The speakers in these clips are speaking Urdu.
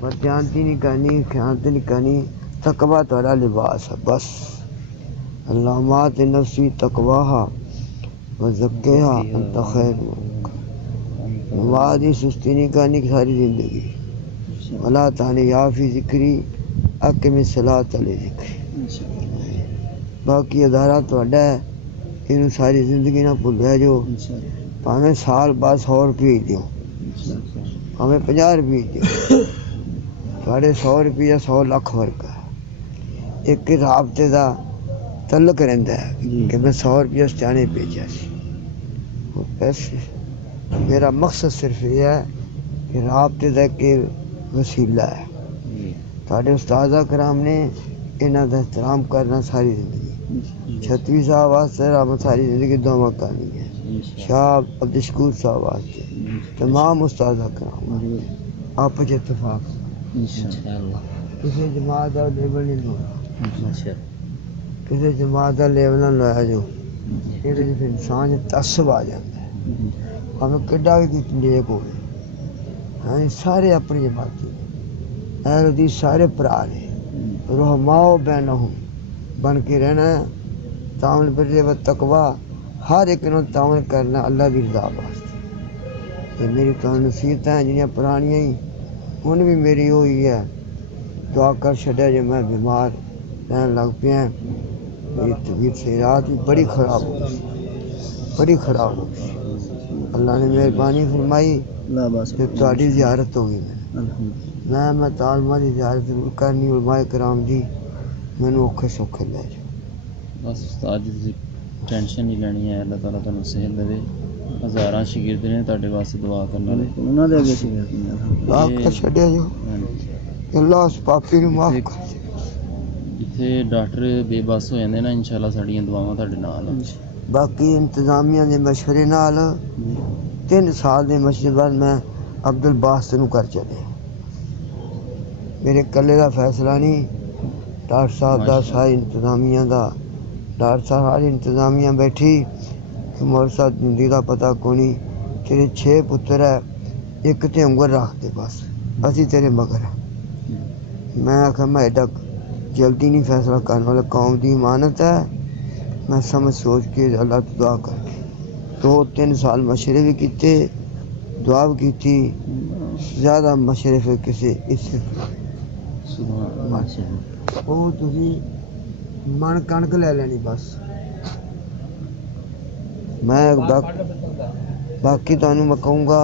بدیانتی نہیں کرنی، خیانت نہیں کرنی، تقویٰ تھوڑا لباس ہے بس۔ علامات نفسی تقواہا وزکیہا انت خیر نماز سستی نہیں کرنی ساری زندگی۔ ولا تانی یا فی ذکری اقم الصلاۃ علی ذکری۔ باقی ادارہ تھوڑا ہے، انہوں ساری زندگی نہ بھولیا جو، پاویں سال بعد 100 روپئے دیو، پاویں 50 روپئے دیو، تھوڑے 100 روپیہ 100 لاکھ فرق ہے۔ ایک رابطے دا تعلق رہتا ہے کہ میں 100 روپیہ سٹانے بھیجا سی، وہ پیسے میرا مقصد صرف یہ ہے کہ رابطے دا کہ وسیلہ ہے۔ تھوڑے استاذہ کرام نے انہاں دا احترام کرنا ساری زندگی، چھتوی صاحب واسطے رحمت ساری زندگی دعا کرنی ہے، شاہ عبدالشکور صاحب واسطے، تمام استاذہ کرام آپس وچ اتفاق کسی جماعت دا لیبل نہیں لونا، کسی جماعت دا لیبل نہ لایا جو، یہ جس انسان تعصب آ جاتا ہے، ہمیں کڈا بھی نیک ہوئے، ہاں سارے اپنی جماعتی ہیں، اہل حدیث سارے پرا نے، رحماء بینہم بن کے رہنا ہے، تعاون بالبر والتقویٰ، ہر ایک نوں تعاون کرنا اللہ دی رضا واسطے۔ یہ میری تو نصیحتیں ہیں جنہیں پرانیاں ہی، ان بھی میری ہوئی ہے، دعا کر چھڈیا جو میں بیمار رہن لگ پیا، میری طبیعت سے رات بھی بڑی خراب ہو گئی، بڑی خراب ہو گئی، اللہ نے مہربانی فرمائی کہ تہاڈی زیارت ہو گئی میں تعلمہ دی زیارت ضرور کرنی، علماء کرام دی، مینوں اوکھے سوکھے لے جاؤ۔ بس استاد جی تسی ٹینشن نہیں لینی ہے، اللہ تعالیٰ تانوں صحت دے، ہزاراں شاگرد نے تہاڈے واسطے دعا کرن والے، انہاں دے اگے شکایت دعا کر چھڈیا جو اللہ اس پاپی نوں معاف کر دے۔ جتھے ڈاکٹر بے بس ہو جاندے نا، انشاءاللہ ساڈیاں دعاواں تہاڈے نال ہیں۔ باقی انتظامیہ دے مشورے نال 3 سال دے مشورے بعد میں عبدالباسط نوں کر چلے، میرے کلے دا فیصلہ نہیں، ڈاکٹر صاحب دا ساری انتظامیہ دا، ڈاکٹر صاحب ساری انتظامیہ بیٹھی کہ مول صاحب زندگی دا پتہ کونی، تیرے 6 پتر ہے، ایک تے انگل رکھ دے بس، اسی تیرے مگر ہیں۔ میں آکھا میں ایڈا جلدی نہیں فیصلہ کرنے والا، قوم دی امانت ہے، میں سمجھ سوچ کے اللہ تو دعا کر کے 2-3 سال مشورے بھی کیتے، دعا بھی کیتی، زیادہ مشورے پھر کسی اس سے وہ تسی من کنک لے لینی بس۔ میں باقی تانوں میں کہوں گا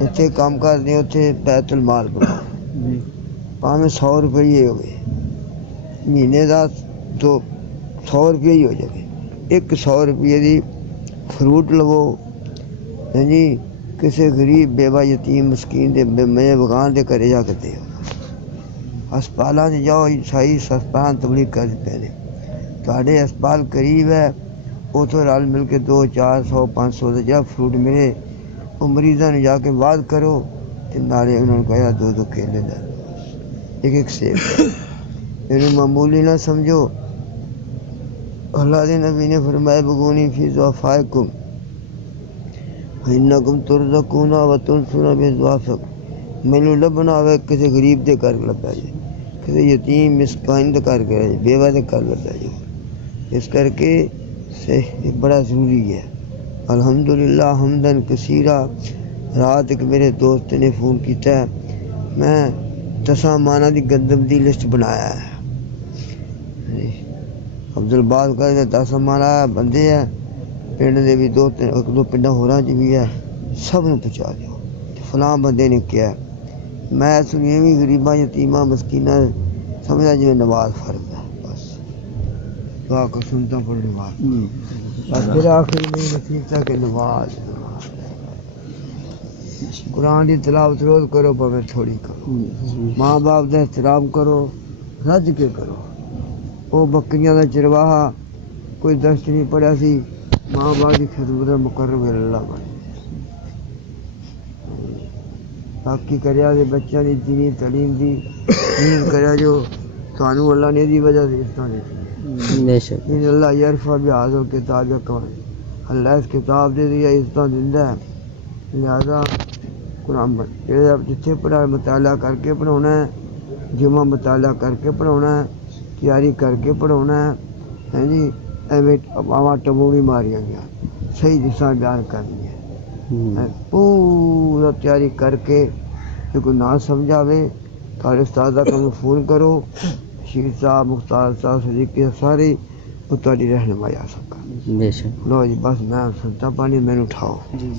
اتنے کام کرتے اتنے بیت المال بناؤ، پاویں 100 روپیے ہوئے مہینے دا، تو 100 روپیے ہی ہو جائے، ایک 100 روپیے دی فروٹ لو، یعنی کسی غریب بیوہ یتیم مسکین دے میں بغان دے گھرے جا کے دے، ہسپتالاں تے جاؤ، عیسائی ہسپتال تبلیغ کر پے نے، تہاڈے ہسپتال قریب ہے، اتوں رل مل کے 200-400-500 دا جا فروٹ ملے، وہ مریضاں نے جا کے وعد کرو، تے نالے انہوں نے کہا 2 کیلے لے لو، ایک سیب، انہوں معمولی نہ سمجھو۔ اللہ دے نبی نے فرمایا بغونی فی ضعفائکم فإنکم ترزقون وتنصرون بضعفکم، مینوں لبنا ہوئے کسی غریب دے گھر لبا جائے، کسی یتیم مسکین دے گھر گئے، بیوہ دے گھر لبا جائے، اس کر کے بڑا ضروری ہے۔ الحمدللہ حمدن کثیرہ، رات ایک میرے دوست نے فون کیتا ہے، میں 10 مانا دی گندم دی لسٹ بنایا ہے، عبدالباز کا 10 مانا بندے ہیں، پنڈ دے بھی 2 پنڈاں ہوراں چ بھی ہے، سب نوں پہنچا دیو، فلاں بندے نے کیا ہے، میں سنیے بھی غریباں یتیماں مسکیناں سمجھا جی نماز فرض ہے، بس دعا کو سنتا پڑھ نماز، بس پھر آخری میری نصیحت ہے کہ نماز قرآن کی تلاوت روز کرو، پاویں تھوڑی کرو، ماں باپ کا احترام کرو، رج کے کرو، وہ بکریاں کا چرواہا کوئی درس نہیں پڑھیا سی، ماں باپ کی خدمت مقرب اللہ بن گیا، باقی کریا دے بچوں کی دینی تعلیم دی دین کریا جو تانوں اللہ نے دی وجہ سے اس طرح دیتی ہے، ان اللہ یرفع بہذا الکتاب اقواما، اللہ اس کتاب دے دیا عزتاں دیندا ہے، لہذا ਕੁਰਾਨ ਜਿੱਥੇ ਪੜ੍ਹਾ ਮਤਾਲਾ ਕਰਕੇ ਪੜ੍ਹਾਉਣਾ ਹੈ, ਜੁਮਾ ਮਤਾਲਾ ਕਰਕੇ ਪੜ੍ਹਾਉਣਾ ਹੈ, ਤਿਆਰੀ ਕਰਕੇ ਪੜ੍ਹਾਉਣਾ ਹੈ ਜੀ। ਐਵੇਂ ਅਫਵਾਹਾਂ ਟਮੂਣੀ ਮਾਰੀਆਂ ਗਿਆ, ਸਹੀ ਦਿਸ਼ਾ ਬਿਆਨ ਕਰਨੀ ਹੈ। ਪੂਰਾ ਤਿਆਰੀ ਕਰਕੇ, ਜੇ ਕੋਈ ਨਾ ਸਮਝਾਵੇ ਤੁਹਾਡੇ ਉਸਤਾਦ ਦਾ ਕੰਮ ਫੋਨ ਕਰੋ, ਸ਼ਹੀਦ ਸਾਹਿਬ, ਮੁਖਤਾਰ ਸਾਹਿਬ, ਸਦੀਕੀ ਸਾਰੇ, ਉਹ ਤੁਹਾਡੀ ਰਹਿਨਮਾਈ ਆ ਸਕਾ। بے شک لو جی بس میں سنتا پانی، مینو اٹھاؤ جی